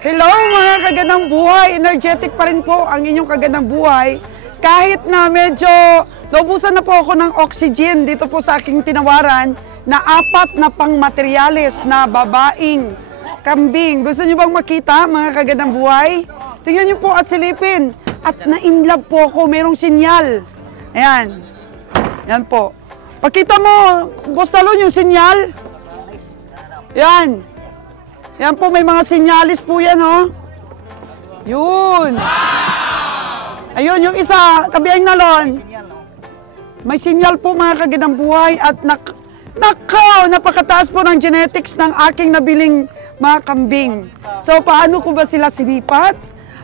Hello mga kagandang buhay! Energetic pa rin po ang inyong kagandang buhay. Kahit na medyo naubusan na po ako ng oxygen dito po sa aking tinawaran na 4 na pangmaterialis na babaeng kambing. Gusto niyo bang makita mga kagandang buhay? Tingnan niyo po at silipin. At na-inlove po ako, merong sinyal. Ayan. Yan po. Pakita mo, Boss Talon, yung sinyal. Yan. Yan po, may mga sinyalis po yan, oh. Yun. Ayun, yung isa, Kabiyaing Nalon. May sinyal po mga kagandang buhay at nakaw, napakataas po ng genetics ng aking nabiling mga kambing. So, paano ko ba sila sinipat?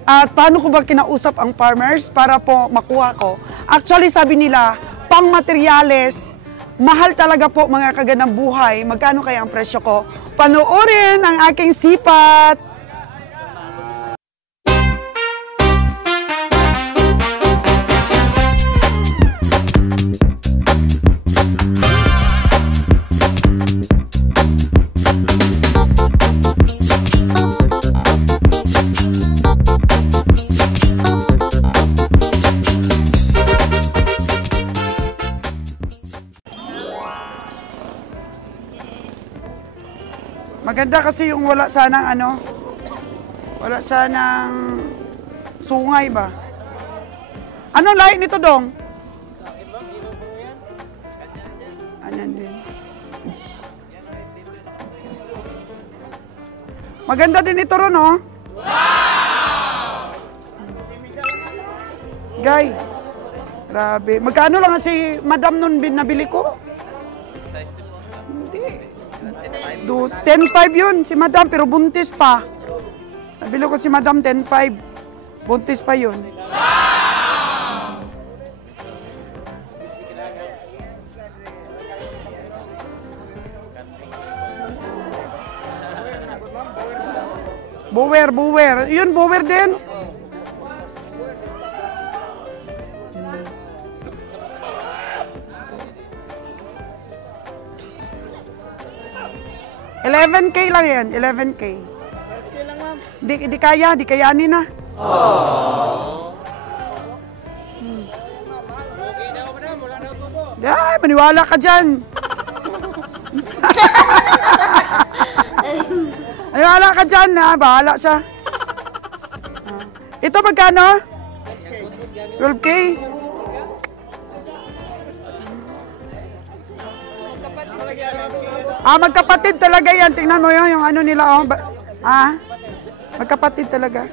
At paano ko ba kinausap ang farmers para po makuha ko? Actually, sabi nila, pang materyales, mahal talaga po mga kagandang buhay. Magkano kaya ang presyo ko? Panoorin ang aking sipat! Maganda kasi yung wala sanang wala sanang sungay ba? Ano lahi nito, Dong? Ayan din. Maganda din ito ron, oh. Guy, grabe. Magkano lang si Madam nun nabili ko? Hindi. 10.5 yun, si Madam, pero buntis pa. Nabili ko si Madam 10.5. Buntis pa yun. Bower. Yun, bower din. $11K lang yan, 11K. Di kaya, di kayanin na. Ay, maniwala ka dyan. Maniwala ka dyan, ha? Bahala siya. Ito magkano? 12K? Magkapatid talaga yan. Tingnan mo yun, yung ano nila, oh. Magkapatid talaga.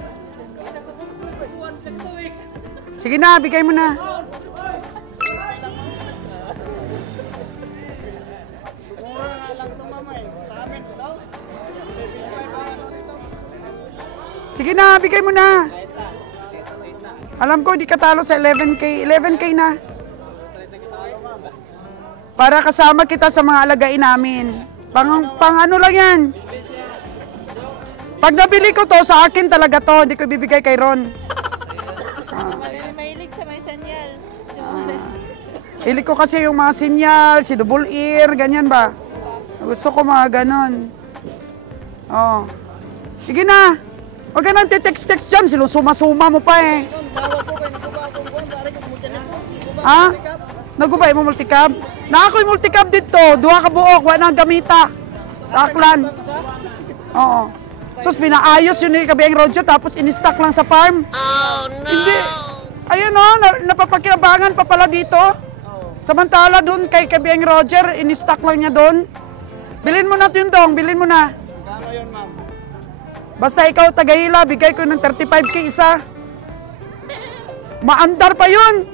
Sige na, bigay mo na. Sige na, bigay mo na. Alam ko, di ka talo sa 11K. 11K na. Para kasama kita sa mga alagain namin. Pang ano lang yan. Pag nabili ko to, sa akin talaga to. Hindi ko bibigay kay Ron. Mahilig sa may senyal. Hilig ko kasi yung mga sinyal, si double ear, ganyan ba? Gusto ko mga ganon. Oh. Sige na. Huwag ka nang titext-text dyan. Silusuma-suma mo pa eh. Ha? Nagubay mo multicab? Na ako'y multicab dito. 2 ka buok. Wala nang gamita. Sa Aklan. Oo. Sus, pinaayos yun ni Kabiyaing Roger. Tapos in-stock lang sa farm. Oh, no! Hindi. Ayun o. Napapakinabangan pa pala dito. Samantala doon kay Kabiyaing Roger. In-stock lang niya doon. Bilhin mo na ito yun, Dong. Bilhin mo na. Kano yun, ma'am? Basta ikaw tagahila. Bigay ko ng 35K isa. Maandar pa yun.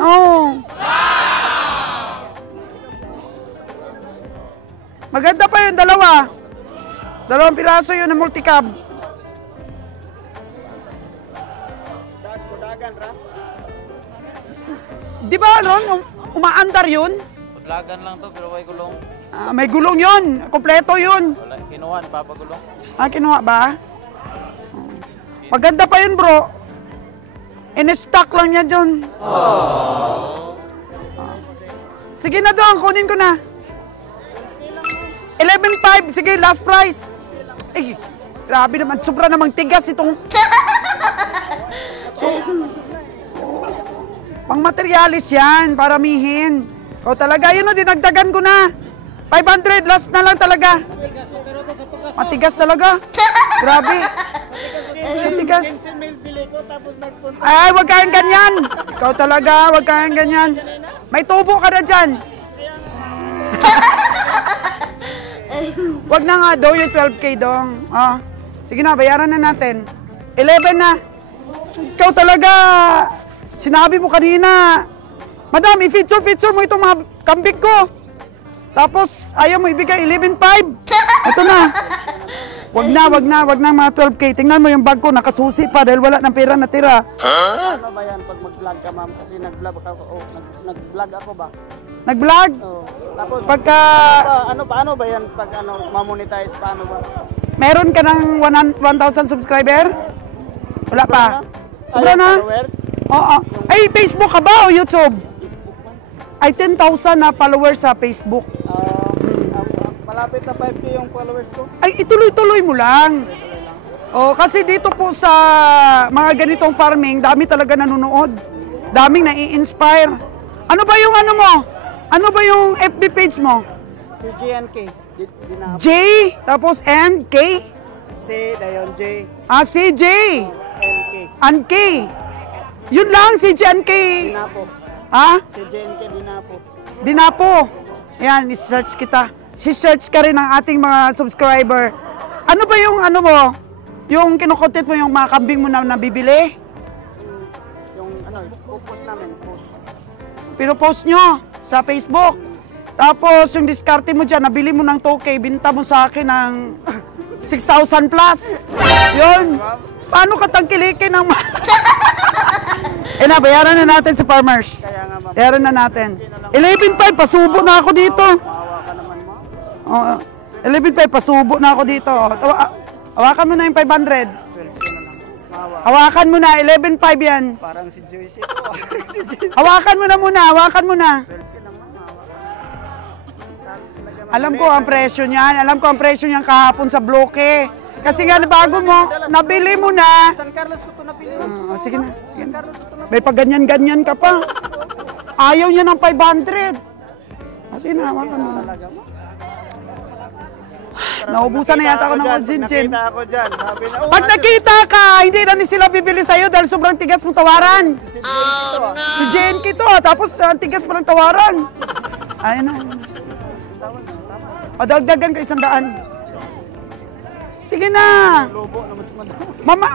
Oh. Maganda pa yun, dalawa. 2 piraso yun ng multicab. Di ba, Ron? Umaandar yun? Paglagan lang to, pero may gulong. May gulong yun. Kompleto yun. Wala, kinuha, papagulong. Kinuha ba? Maganda pa yun, bro. In-stock lang niya dyan. Sige na Dong, kunin ko na. 11.5, sige, last price. Ay, Grabe naman, sobra namang tigas itong... So, pang materialis yan, paramihin. Ikaw talaga, yun o, dinagdagan ko na. 500, last na lang talaga. Matigas talaga. Grabe. Matigas. Ay, wag kayong ganyan. Ikaw talaga, wag kayong ganyan. May tubo ka na dyan. Wag na nga daw yung 12K dong. Oh. Sige na, bayaran na natin. 11 na. Ikaw talaga, sinabi mo kanina, Madam, i-feature mo itong mga kambing ko. Tapos, ayaw mo ibigay 11.5. Ito na. Wag na mga 12K. Tingnan mo yung bag ko, nakasusi pa dahil wala ng pera natira. Ano ba yan pag mag-vlog ka, ma'am? Kasi nag-vlog ako, nag-vlog ako ba? Nag-vlog? Oo. Tapos, Pagka... paano ba yan pag ma-monetize? Paano ba? Meron ka ng 1,000 subscriber? Wala pa. Sobra na? Followers? Oo. Ay, Facebook ka ba o YouTube? Ay, 10,000 na followers sa Facebook. Malapit na 5K yung followers ko. Ay, ituloy-tuloy mo lang. Oh, kasi dito po sa mga ganitong farming, dami talaga nanonood. Daming nai-inspire. Ano ba yung ano mo? Ano ba yung FB page mo? Si GNK. J, tapos N, K? C, dayon J. Ah, CJ. NK. N, K. Yun lang, si JNK. Dinapo. Ha? Si JNK Dinapo. Dinapo. Yan, i-search kita. Si-search ka rin ng ating mga subscriber. Ano ba yung ano mo? Yung kinukontent mo yung mga kambing mo na nabibili? Yung post namin, post. Pinopost nyo sa Facebook. Tapos yung diskarte mo dyan, nabili mo ng 2K, binta mo sa akin ng 6,000 plus. Yun. Paano ka tangkilikin ng... bayaran na natin si farmers. Kaya nga, ma'am. Bayaran na natin. 11.5, pasubo na ako dito. Maawa ka naman, ma'am. 11.5, pasubo na ako dito. Hawakan mo na yung 500. 12K na lang. Maawa. Hawakan mo na, 11.5 yan. Parang si Joyce ito. Si Joyce. Hawakan mo na muna, hawakan mo na. 12K lang, ma'am. Maawa ka. Alam ko ang presyo niyan, alam ko ang presyo niyan kahapon sa bloke. Kasi nga bago mo, nabili mo na. San Carlos ko ito napili. Sige na, sige na. May pag ganyan-ganyan ka pa. Ayaw niya ng 500. Sige na, hawakan mo na. Naubusan na yata ako ng oxygen. Nakita ako dyan. Sabi na, Pag nakita ka, hindi na ni sila bibili sa'yo dahil sobrang tigas mo tawaran. Si JNK to, tapos ang tigas mo ng tawaran. Ayun na. Padagdagan ka 100. Sige na.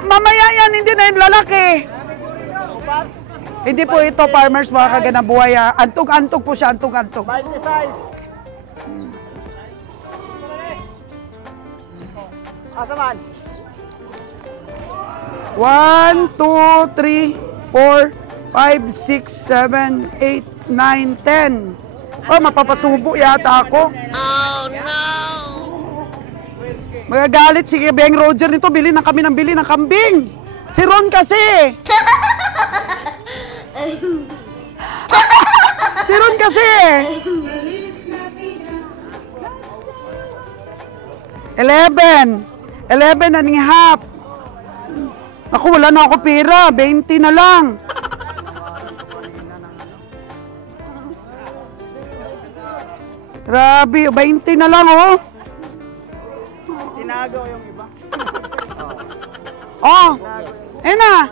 Mamaya yan, hindi na yung lalaki. Hindi po ito, farmers, mga kaganang buhay. Antog-antog po siya, antog-antog. 20 size. Asaman? 1, 2, 3, 4, 5, 6, 7, 8, 9, 10. Oh, mapapasubo yata ako. Oh, no! Magagalit si Beng Roger nito, bili na kami ng bili ng kambing. Si Ron kasi. Si Ron kasi. 11 and a half. Ako, wala na ako pera. 20 na lang. Grabe, 20 na lang, oh. Tinago yung iba. Oh, ayun na.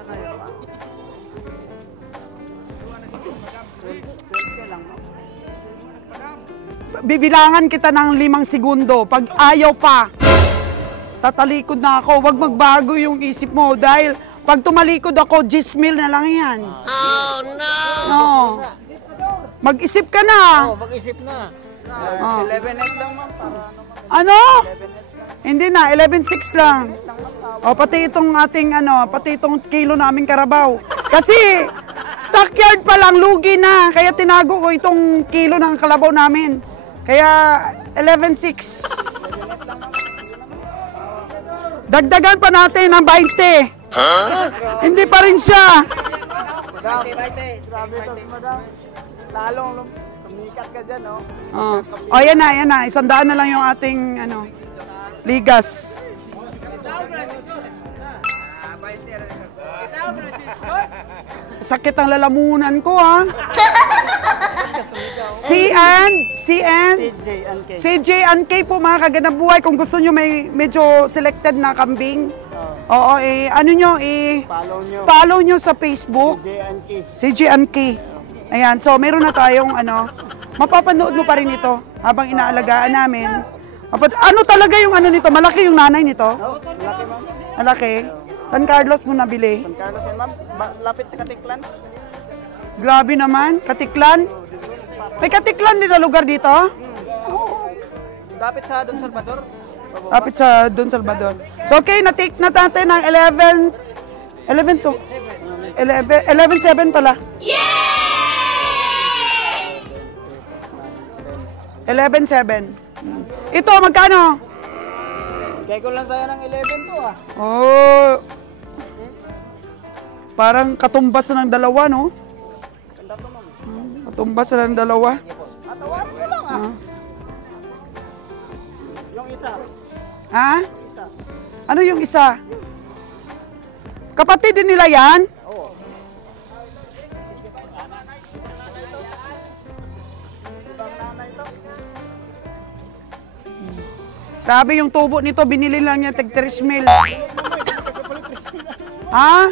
Bibilangan kita ng 5 segundo. Pag ayaw pa, tatalikod na ako. Huwag magbago yung isip mo dahil pag tumalikod ako, 10 mil na lang yan. Oh, no! Oh. Mag-isip ka na. Oh, mag-isip na. Oh. 11 lang, ma'am. Ano? Hindi na, 11.6 lang. O, pati itong ating, pati itong kilo naming karabaw. Kasi, stockyard pa lang, lugi na. Kaya tinago ko itong kilo ng kalabaw namin. Kaya, 11.6. Dagdagan pa natin ng 20. Hindi pa rin siya. Grabe ka, madam. Lalong sumikat ka dyan, no? Oh, yan na, yan na. 100 na lang yung ating, ligas. Sakit ang lalamunan ko, ha? CJ and K. CJ and K po, mga kagandang buhay. Kung gusto nyo may medyo selected na kambing, oo, ano nyo, follow nyo sa Facebook. CJ and K. CJ and K. Ayan, so meron na tayong mapapanood mo pa rin ito habang inaalagaan namin. Ano talaga yung ano nito? Malaki yung nanay nito? Malaki, ma'am. Malaki? San Carlos mo nabili? San Carlos yan, ma'am. Lapit sa Katiklan. Grabe naman, Katiklan. May Katiklan din na lugar dito? Lapit sa Don Salvador. Lapit sa Don Salvador. So okay, na-take na natin ang 11-7 pala. 11-7. Ito, magkano? Kaya ko lang sa'yo ng 11 to, ah. Oh. Parang katumbas na ng dalawa, no? Ganda to, ma'am. Katumbas na ng dalawa. Tawarin mo lang, ah. Yung isa. Ha? Isa. Ano yung isa? Kapatid din nila yan? Oo. Grabe yung tubo nito, binili lang niya tag 3 mil. Ha?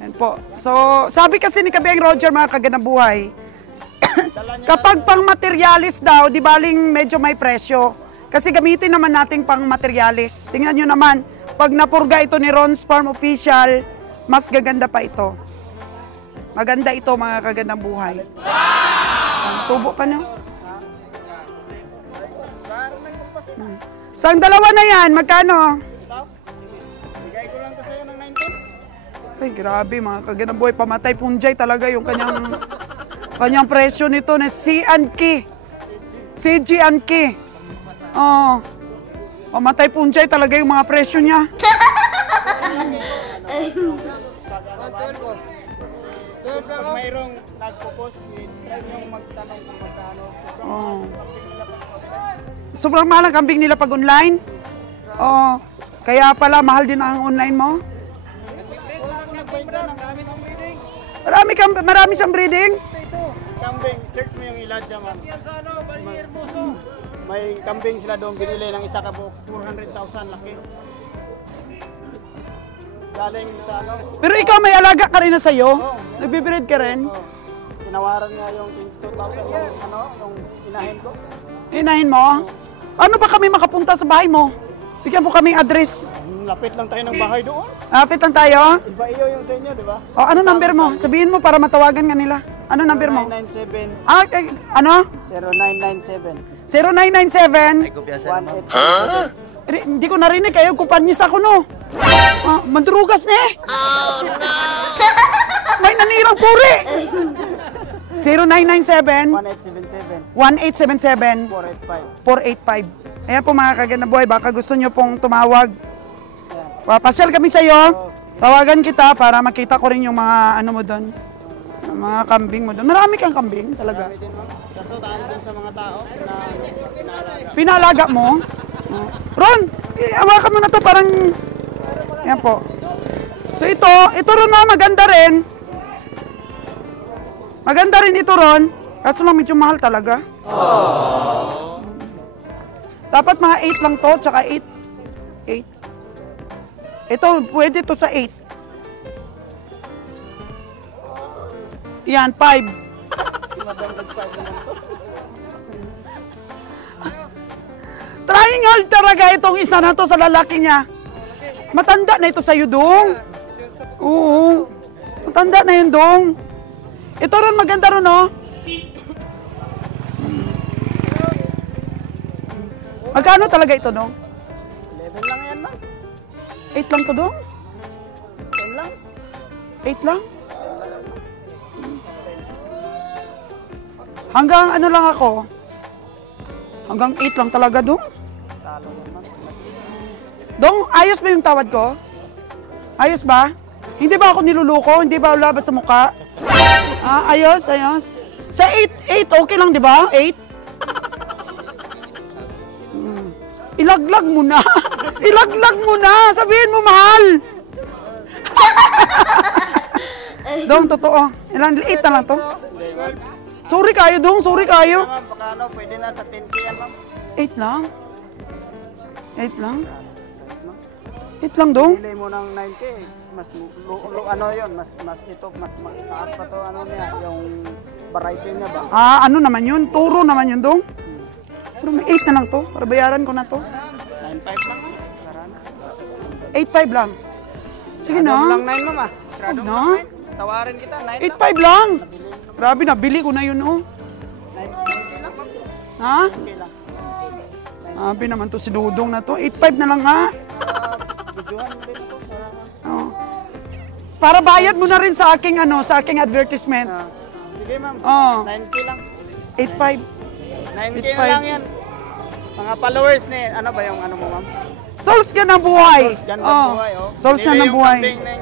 Ayan po. So, sabi kasi ni Kabeng Roger, mga kagandang buhay, kapag pang materialis daw, di baling medyo may presyo. Kasi gamitin naman natin pang materialis. Tingnan nyo naman, pag napurga ito ni Ron's Farm Official, mas gaganda pa ito. Maganda ito, mga kagandang buhay. Ang tubo pa na. So, ang dalawa na yan, magkano? Bigay ko lang to sa'yo ng 19. Ay, grabe, mga kagandang buhay. Pamatay punjay talaga yung kanyang presyo nito na C&K. CG and K. Oh. Pamatay punjay talaga yung mga presyo niya. Pag mayroong nagpo-post, yung magtanong kung magkano. Oh. Sobrang mahal ang kambing nila pag online. Oh. Kaya pala mahal din ang online mo. Marami siyang breeding. Kambing, search mo yung Elijah, ma'am. May kambing sila doon, binili ng isa ka po, 400,000 laki. Galing sa ano. Pero ikaw may alaga ka rin na sa'yo? Nagbibreed ka rin? Tinawaran nga yung 2,000 yung inahin ko. Inahin mo? Ano ba kami makapunta sa bahay mo? Bigyan mo kaming address. Lapit lang tayo ng bahay doon. Lapit lang tayo? Iba iyo yung sa inyo, di ba? O, ano number mo? Sabihin mo para matawagan ka nila. Ano number mo? 0997 Ano? 0997 0997? 18. Hindi ko narinig kayo, kupanyis ako no. Mandrugas na eh. Oh no! May nanirang puri. 0997 1877 1877 485. 485. Ayan po mga kaganda buhay, baka gusto nyo pong tumawag. Papasyal kami sa iyo. Tawagan kita para makita ko rin yung mga ano mo doon. Mga kambing mo doon. Marami kang kambing talaga. Kaso daan dun sa mga tao na Pinalaga mo? Ron, hawakan mo na to parang... Ayan po. So ito rin na maganda rin. Maganda rin ito Ron. Kaso lang medyo mahal talaga. Dapat mga 8 lang to, tsaka 8. 8. Ito, pwede to sa 8. Yan, 5. Triangle talaga itong isa na to sa lalaki niya. Matanda na ito sa'yo, Dong. Oo. Matanda na yun, Dong. Ito rin, maganda rin, oh. Magkano talaga ito, Dong? 11 lang yan, ma'am. 8 lang to, Dong? 10 lang. 8 lang? Hanggang ano lang ako? Hanggang 8 lang talaga, Dong? Talo yan, ma'am. Dong, ayos ba yung tawad ko? Ayos ba? Hindi ba ako niluluko? Hindi ba labas sa mukha? Ayos, ayos. Sa 8, okay lang, di ba? 8? Ilaglag mo na. Ilaglag mo na. Sabihin mo, mahal. Dong, totoo. Ilan? 8 na lang to. Sorry kayo, Dong. Sorry kayo. Ma'am, baka ano, pwede na sa 10K yan, ma'am. 8 lang? 8 lang? 8 lang, Dong? Bili mo ng 9K, mas ano yun, mas ito, mas mataas pa to, ano niya, yung variety niya ba? Ah, ano naman yun? Turo naman yun, Dong? Pero may 8 na lang to. Para bayaran ko na to. 9.5 lang, ma'am. Karana. 8.5 lang. Sige Ano na. lang 9, ma'am, ah. Grado Na? lang 9. Tawarin kita, 9 lang. 8.5 lang. Grabe, nabili ko na yun, oh. 9K lang, ma'am. Ha? 9K lang. Sabi naman to si Dudong na to. 8.5 na lang, ha? Videohan mo din ito. Oh. Para bayad mo na rin sa aking, ano, sa aking advertisement. Sige, ma'am. Oh. 9K lang. 8.5. 9K na lang yan. Mga followers ni, ano ba yung ano mo, ma'am? Souls ka ng buhay. Souls, ganda Oh. buhay, oh. Souls Nila na ng yung buhay. kambing ni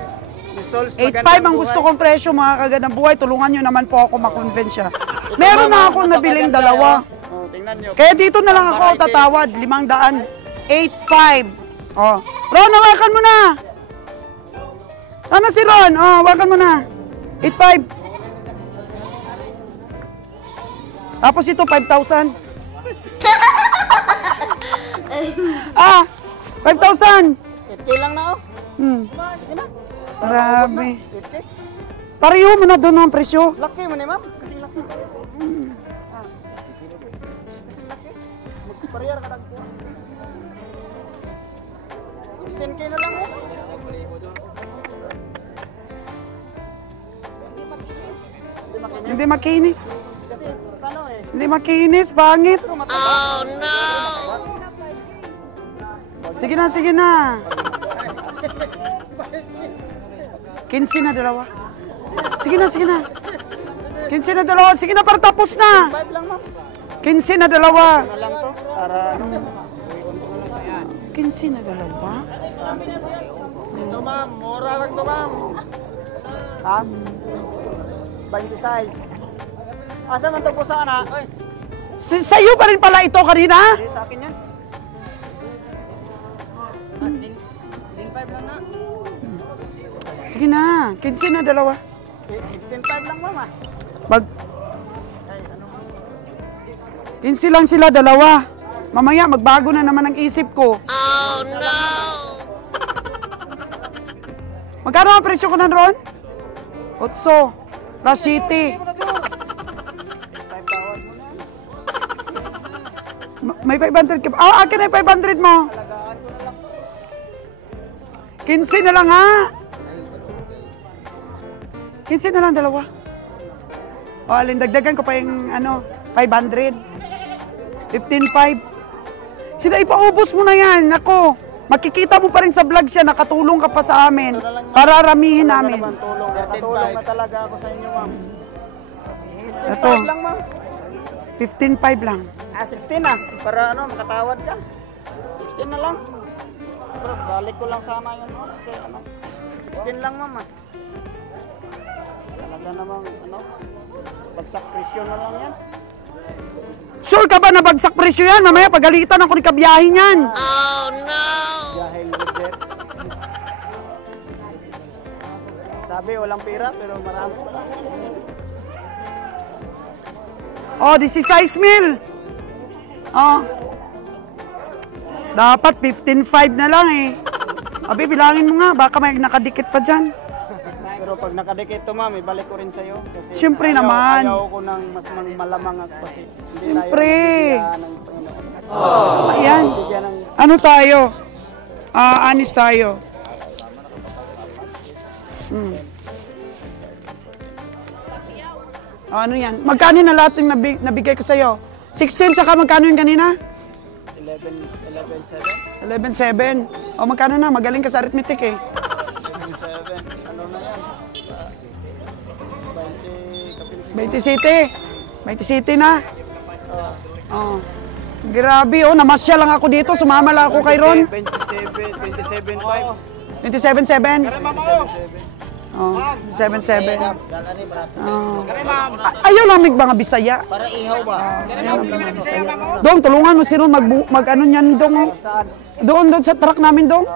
Souls, 8.5 magandang ang gusto buhay. kong presyo, mga kagandang buhay. Tulungan nyo naman po ako makonvince siya. Meron na ako nabiling dalawa. Oh, tingnan nyo. Kaya dito na lang ako tatawad. 500. 8.5. Oh. Ron, hawakan mo na. Sana si Ron. Oh, hawakan mo na. 8.5. Tapos ito, 5,000. Ah, 5,000. 8K lang na, oh. Sige na. Grabe. 8K. Pareho mo na doon ang presyo. Laki mo ni, ma'am. Kasing laki. Magparehar ka lang po. 16K na lang, oh. Hindi makinis. Kasi, ano eh. Hindi makinis, pangit. Oh, no! Sige na, sige na. 15 na dalawa. Sige na, sige na. 15 na dalawa. Sige na, para tapos na. 5 lang, ma'am. 15 na dalawa. Na lang to. Para, 15 na dalawa? ito, ma'am. Mura lang to, ma'am. Ha? 20 size. Asa man to po sa ana? Sa'yo pa rin pala ito kanina? Eh, sa akin yan. Sige na, 15 na dalawa. 16.5 lang, ma'am, ah. Mag... 15 lang sila, dalawa. Mamaya, magbago na naman ang isip ko. Oh, no! Magkano ang presyo ko na, Ron? 8. Rush City. 5 bawal mo na. May 500 ka ba? Oh, akin na yung 500 mo. 15 na lang, ha? 15 na lang, dalawa. O, alin, dagdagan ko pa yung, ano, 500. 15.5. Sila, ipaubos mo na yan. Ako, makikita mo pa rin sa vlog siya, nakatulong ka pa sa amin. Para ramihin namin. Tulong, nakatulong na talaga ako sa inyo, ma'am. Ito. 16.5 lang, ma'am. 15.5 lang. Ah, 16 na. Para ano, makatawad ka. 16 na lang. Bro, balik ko lang sana yun, no? Kasi ano, 16 lang, ma'am, ah. Talaga namang, ano, bagsak presyo na lang yan. Sure ka ba na bagsak presyo yan? Mamaya pagalitan ako ni kabiyahin yan. Dahil legit. Sabi, walang pera, pero marami pala. Oh, this is size meal. Oh. Dapat 15.5 na lang eh. Abi, bilangin mo nga. Baka may nakadikit pa dyan. Pero pag nakadikit to, ma'am, ibalik ko rin sa'yo. Kasi Siyempre naman. Ayaw ko ng mas malamang at kasi. Hindi Siyempre. Oh. Ayan. Ano tayo? Anis tayo. Ano yan? Magkano na lahat yung nabigay ko sa'yo? 16, saka magkano yung kanina? 11.7. 11.7. O magkano na? Magaling ka sa arithmetic eh. 11.7. Ano na yan? 20 kapin 20 city. 20 city na. Oh. Grabe oh, namasya lang ako dito. Sumama lang ako kay Ron. 27.5. 27.7. Oh, 7-7. Dala ni brat. Oh. Ayaw lamig mga Bisaya. Para ihaw ba? Ayaw lamig mga Bisaya. Dong, tulungan mo si Ron mag ano niyan, Dong. Oh. Doon sa truck namin, Dong.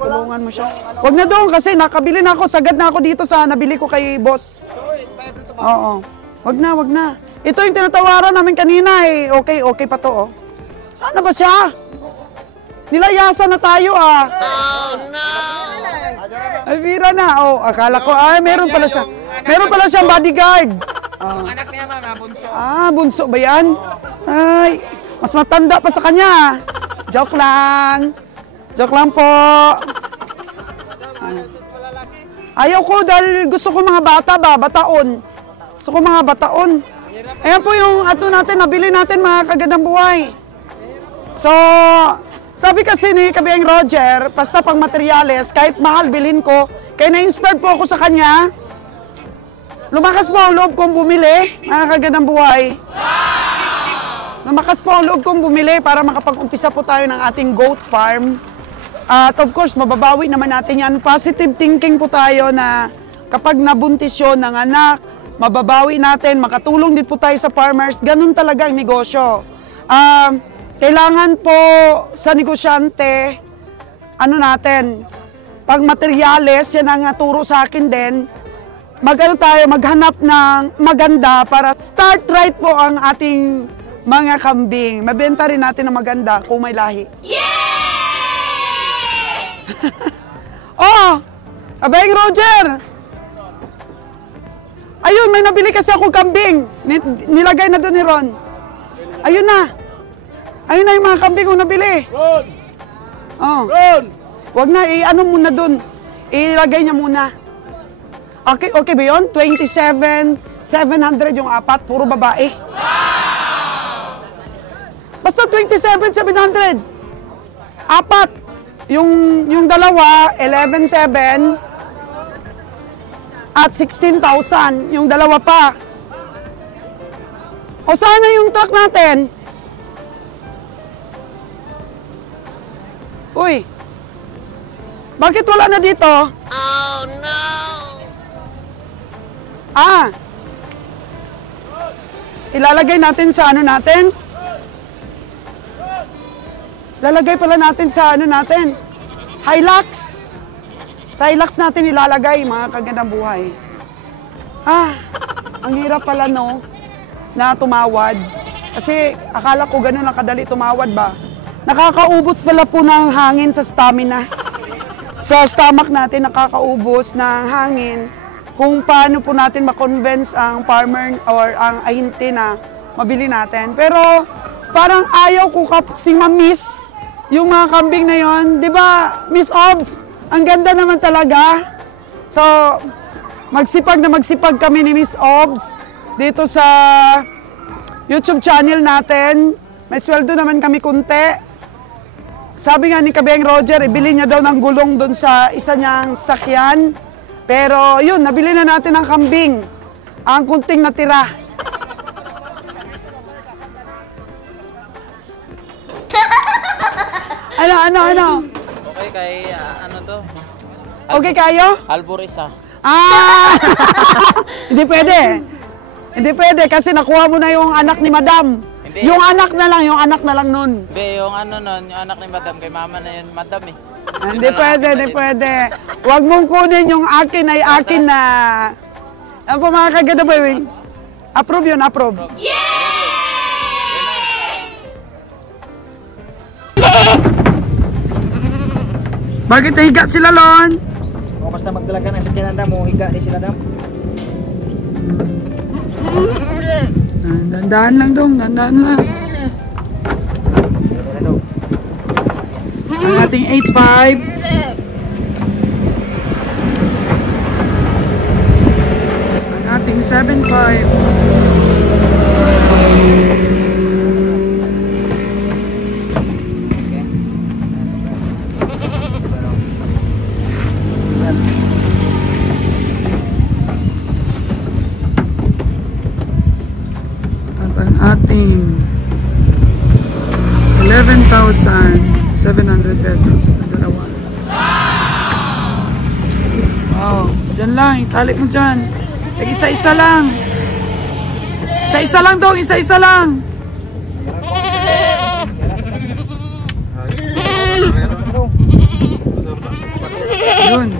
Tulungan mo siya. Huwag na, Dong, kasi nakabili na ako. Sagad na ako dito sa nabili ko kay boss. Oo. Wag na. Ito yung tinatawaran namin kanina eh. Okay pa to, oh. Sana ba siya? Nilayasan na tayo, ah. Oh, no! Alvira na. Oh, akala ko, meron pala siya. Meron pala siyang bodyguard. Ang anak niya, mama, bunso. Bunso ba yan? Ay, mas matanda pa sa kanya. Joke lang. Joke lang po. Ayaw ko dahil gusto ko mga bata ba, bataon. Gusto ko mga bataon. Ayan po yung ato natin, nabili natin mga kagandang buhay. So, sabi kasi ni Kabiang Roger, basta pang materyales, kahit mahal bilhin ko, kaya na-inspired po ako sa kanya. Lumakas po ang loob kong bumili, mga kagandang buhay. Lumakas po ang loob kong bumili para makapag-umpisa po tayo ng ating goat farm. At of course, mababawi naman natin yan. Positive thinking po tayo na kapag nabuntis yun ng anak, mababawi natin, makatulong din po tayo sa farmers. Ganun talaga ang negosyo. Kailangan po sa negosyante, ano natin, pag materyales, yan ang turo sa akin din, maghanap ng maganda para start right po ang ating mga kambing. Mabenta rin natin ng maganda kung may lahi. Oh! Kabayang Roger! Ayun, may nabili kasi ako kambing. Nilagay na doon ni Ron. Ayun na. Ayun na yung mga kambing ko nabili. Ron! Oh. Ron! Huwag na, ano muna doon. Ilagay niya muna. Okay ba yun? 27,700 yung apat, puro babae. Basta 27,700. Apat. Yung dalawa, 11,700 at 16,000. Yung dalawa pa. O sana yung truck natin. Uy. Bakit wala na dito? Oh no. Ilalagay natin sa ano natin? Lalagay pala natin sa ano natin? Hilux. Sa Hilux natin ilalagay, mga kagandang buhay. Ang hirap pala, no? Na tumawad. Kasi akala ko ganun lang kadali tumawad ba? Nakakaubos pala po ng hangin sa stamina. Sa stomach natin nakakaubos ng hangin. Kung paano po natin ma-convince ang farmer or ang ahente na mabili natin. Pero parang ayaw ko kasi ma-miss yung mga kambing na yon, di ba, Miss Obs? Ang ganda naman talaga. So, magsipag kami ni Miss Obs dito sa YouTube channel natin. May sweldo naman kami kunti. Sabi nga ni Kabiang Roger, ibili niya daw ng gulong doon sa isa niyang sakyan. Pero yun, nabili na natin ng kambing. Ang kunting natira. Ano? Okay kay ano to? Okay kayo? Alborisa. Hindi pwede kasi nakuha mo na yung anak ni Madam. Hindi. Yung anak na lang nun. Hindi, yung ano nun, yung anak ni Madam, kay mama na yun, Madam eh. Hindi pwede. Huwag mong kunin yung akin ay akin na. Ano po mga kaganda ba yun? Approve yun, approve. Bakit nahiga sila, Lon? O basta magdalaga na sa kinanda mo, higa di sila dam. Dandahan lang dong, dandahan lang. Ang ating 8.5. Ang ating 7.5. Ating 11,700 pesos na dalawa. Wow, dyan Diyan lang, itali mo dyan. Isa-isa lang. Isa-isa lang dong, isa-isa lang. Yun.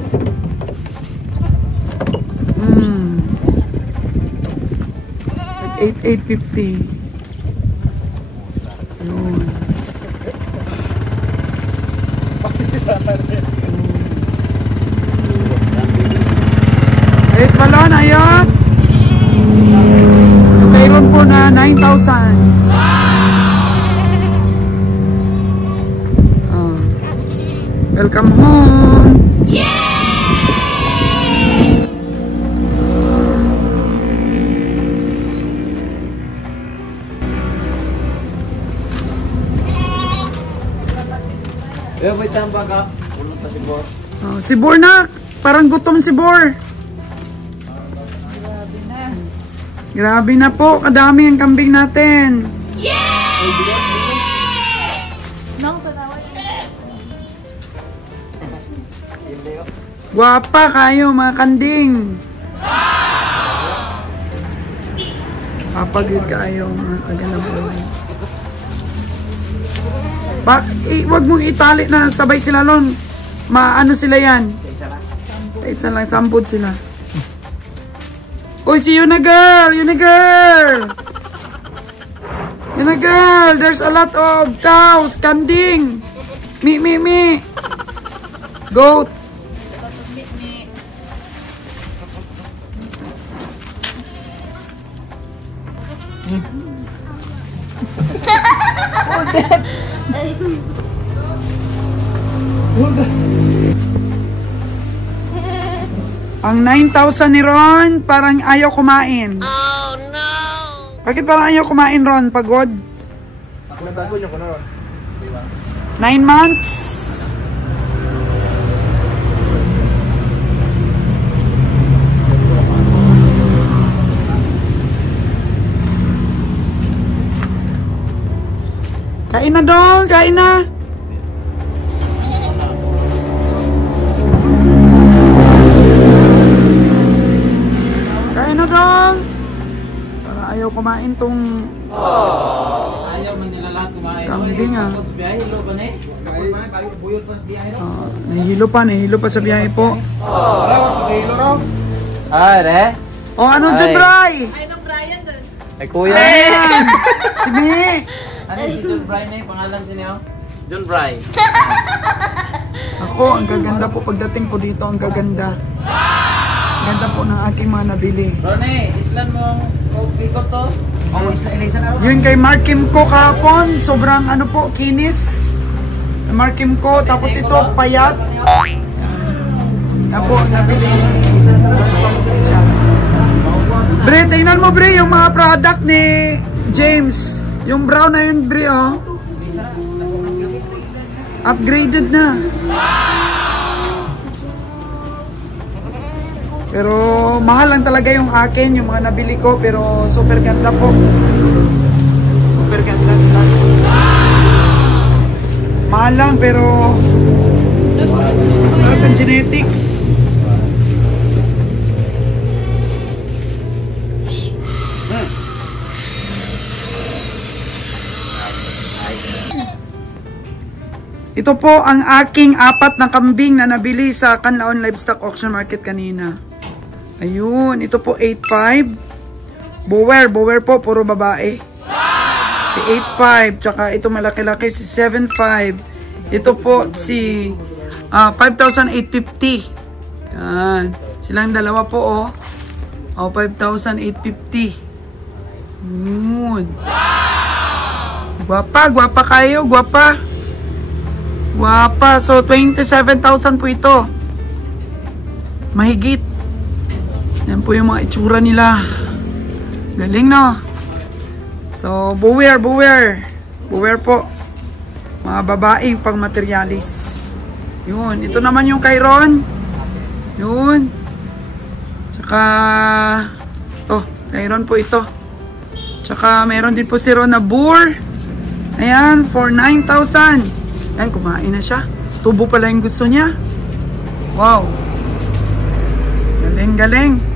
8,850. Yun. Ayos balon, ayos. Mayroon po na 9,000. Welcome home. May tambak ka. Ulong pa si Bor. Si Bor na. Parang gutom si Bor. Grabe na po. Kadami ang kambing natin. Guwapa kayo mga kanding. Papagod kayo mga kaganabuhay. Wag mong itali na sabay sila lon. Maano sila yan? Sa isa lang, sampod sila. Uy, si Yuna girl! Yuna girl! Yuna girl! There's a lot of cows, kanding. Me. Goat. Ang 9,000 ni Ron, parang ayaw kumain. Oh no! Bakit parang ayaw kumain, Ron? Pagod? 9 months? Kain na dong, kain na. Kain na dong. Para ayaw kumain tong Ayaw man nila lahat kumain. kambing ah. Hilo ba na eh? Nahihilo pa sa biyahe po. Ay, re? O ano dyan, Bray? Ay, kuya. Ayan! Si Mi! Ano si John Bry na yung pangalan siya niyo? John Bry. Ako, ang gaganda po pagdating po dito, ang gaganda. Ganda po ng aking mga nabili. Ronnie, islan mo ang ikot to? Yun kay Mark Kim ko kahapon, sobrang ano po, kinis. Mark Kim ko, tapos ito, payat. Yan po, nabili. Bre, tingnan mo Bre, yung mga product ni James. Yung brown na yun Bre, oh. Upgraded na. Pero mahal lang talaga yung akin, yung mga nabili ko, pero super ganda po. Super ganda nila. Mahal lang pero sa genetics. Ito po ang aking 4 na kambing na nabili sa Canlaon Livestock Auction Market kanina. Ayun, ito po 8.5. Bower po, puro babae. Si 8.5, tsaka ito malaki-laki si 7.5. Ito po si 5,850. Yan. Silang dalawa po oh. 5,850. Yun. Gwapa kayo, gwapa. Wapa, so 27,000 po ito. Mahigit. Yan po yung mga itsura nila. Galing no? So, Bower po. Mga babae pang materialis. Yun, ito naman yung kay Ron. Yun. Tsaka, kay Ron po ito. Tsaka, meron din po si Ron na Boer. Ayan, for 9,000. Ayan, kumain na siya. Tubo pala yung gusto niya. Wow. Galing. Galing-galing.